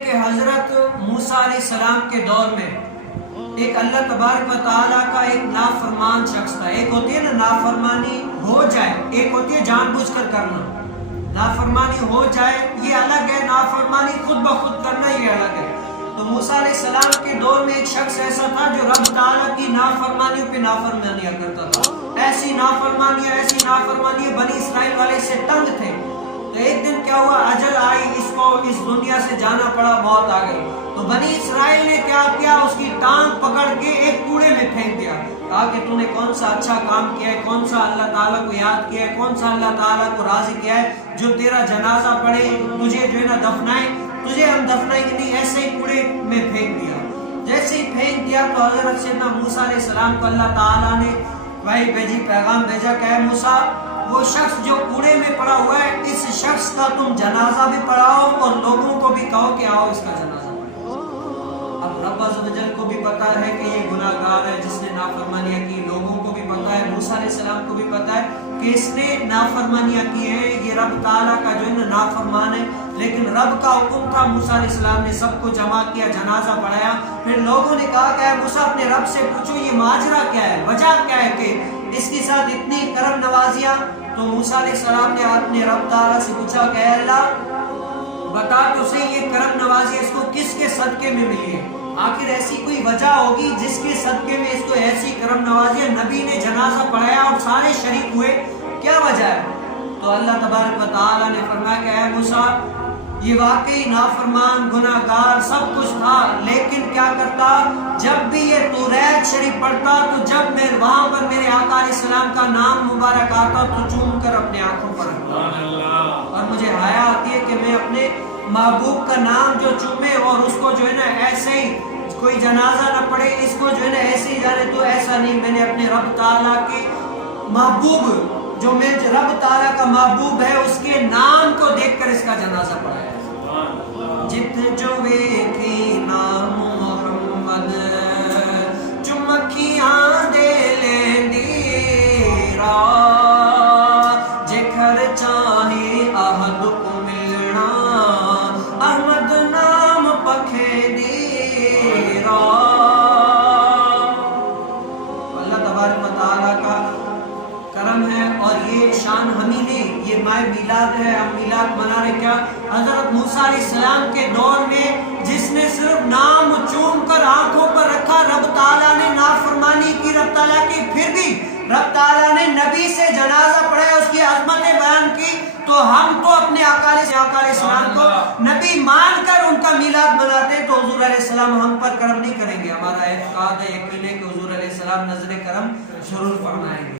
کہ حضرت موسیٰ علیہ السلام کے دور میں ایک اللہ تبارک و تعالیٰ کا ایک نافرمان شخص تھا۔ ایک ہوتی ہے نا نافرمانی ہو جائے، ایک ہوتی ہے جان بوجھ کر کرنا۔ نافرمانی ہو جائے یہ الگ ہے، نافرمانی خود بخود کرنا یہ الگ ہے۔ تو موسیٰ علیہ السلام کے دور میں ایک شخص ایسا تھا جو رب تعالیٰ کی نافرمانیوں پہ نافرمانیاں کرتا تھا۔ ایسی نافرمانیاں بنی اسرائیل والے سے تنگ تھے۔ تو ایک دن کیا ہوا، اجل آئی، اس کو اس دنیا سے جانا پڑا، موت آ گئی۔ تو بنی اسرائیل نے کیا کیا، اس کی ٹانگ پکڑ کے ایک کوڑے میں پھینک دیا۔ کہا کہ تو نے کون سا اچھا کام کیا ہے، کون سا اللہ تعالیٰ کو یاد کیا ہے، کون سا اللہ تعالیٰ کو راضی کیا ہے جو تیرا جنازہ پڑے، تجھے جو ہے نا دفنائے، تجھے ہم دفنائیں گے نہیں، ایسے ہی کوڑے میں پھینک دیا۔ جیسے ہی پھینک دیا تو حضرت سیدنا موسیٰ علیہ السلام کو اللہ تعالیٰ نے وحی بھیجی، پیغام بھیجا کہ اے موسیٰ، وہ شخص جو کوڑے میں پڑا ہوا ہے اس شخص کا تم جنازہ بھی پڑھاؤ اور لوگوں کو بھی کہو کہ آؤ اس کا جنازہ پڑھاؤ۔ اب رب عز و جل کو بھی پتا ہے کہ یہ گناہ گار ہے جس نے نافرمانیاں کی، لوگوں کو بھی پتا ہے، موسیٰ علیہ السلام کو بھی پتا ہے کہ اس نے نافرمانیاں کی ہیں، یہ رب تعالیٰ کا جو ہے نا نافرمان ہے۔ لیکن رب کا حکم تھا، موسیٰ علیہ السلام نے سب کو جمع کیا، جنازہ پڑھایا۔ پھر لوگوں نے کہا کہ اے موسیٰ اپنے رب سے پوچھو یہ ماجرا کیا ہے، وجہ کیا ہے کہ اس کے ساتھ اتنی کرم نوازیاں۔ تو موسیٰ علیہ السلام نے اپنے رب تعالیٰ سے پوچھا کہ اے اللہ بتا تو صحیح یہ کرم نوازی اس کو کس کے صدقے میں ملی ہے، آخر ایسی کوئی وجہ ہوگی جس کے صدقے میں اس کو ایسی کرم نوازی ہے، نبی نے جنازہ پڑھایا اور سارے شریک ہوئے، کیا وجہ ہے؟ تو اللہ تبارک و تعالیٰ نے فرمایا کہ اے موسیٰ یہ واقعی نافرمان گناہ گار سب کچھ تھا، لیکن کیا کرتا، جب بھی یہ توریت شریف پڑھتا تو جب میں وہاں پر میرے آقا علیہ السلام کا نام مبارک آتا تو چوم کر اپنے آنکھوں پر رکھتا، اور مجھے حیا آتی ہے کہ میں اپنے محبوب کا نام جو چومے اور اس کو جو ہے نا ایسے ہی کوئی جنازہ نہ پڑے، اس کو جو ہے نا ایسے ہی جانے، تو ایسا نہیں، میں نے اپنے رب تعالیٰ کے محبوب جو میں رب تعالیٰ کا محبوب ہے اس کے نام کو دیکھ کر اس کا جنازہ پڑھایا۔ جت جو ویکھی نام محمد چمکیاں دے لیندی راہ، جے گھر چاہے احد کو ملنا احمد نام پکھے دی راہ۔ اللہ تبارک و تعالیٰ کا کرم ہے، اور یہ شان ہمیں نہیں، یہ ماہ میلاد ہے، ہم میلاد منا رہے۔ کیا حضرت موسیٰ علیہ السلام کے دور میں جس نے صرف نام چوم کر آنکھوں پر رکھا، رب تعالیٰ نے نافرمانی کی رب تعالیٰ کی، پھر بھی رب تعالیٰ نے نبی سے جنازہ پڑھایا، اس کی عظمتیں بیان کی، تو ہم تو اپنے آقا علیہ السلام کو نبی مان کر ان کا میلاد مناتے، تو حضور علیہ السلام ہم پر کرم نہیں کریں گے؟ ہمارا اعتقاد ہے، یقین ہے کہ حضور علیہ السلام نظر کرم ضرور فرمائیں گے۔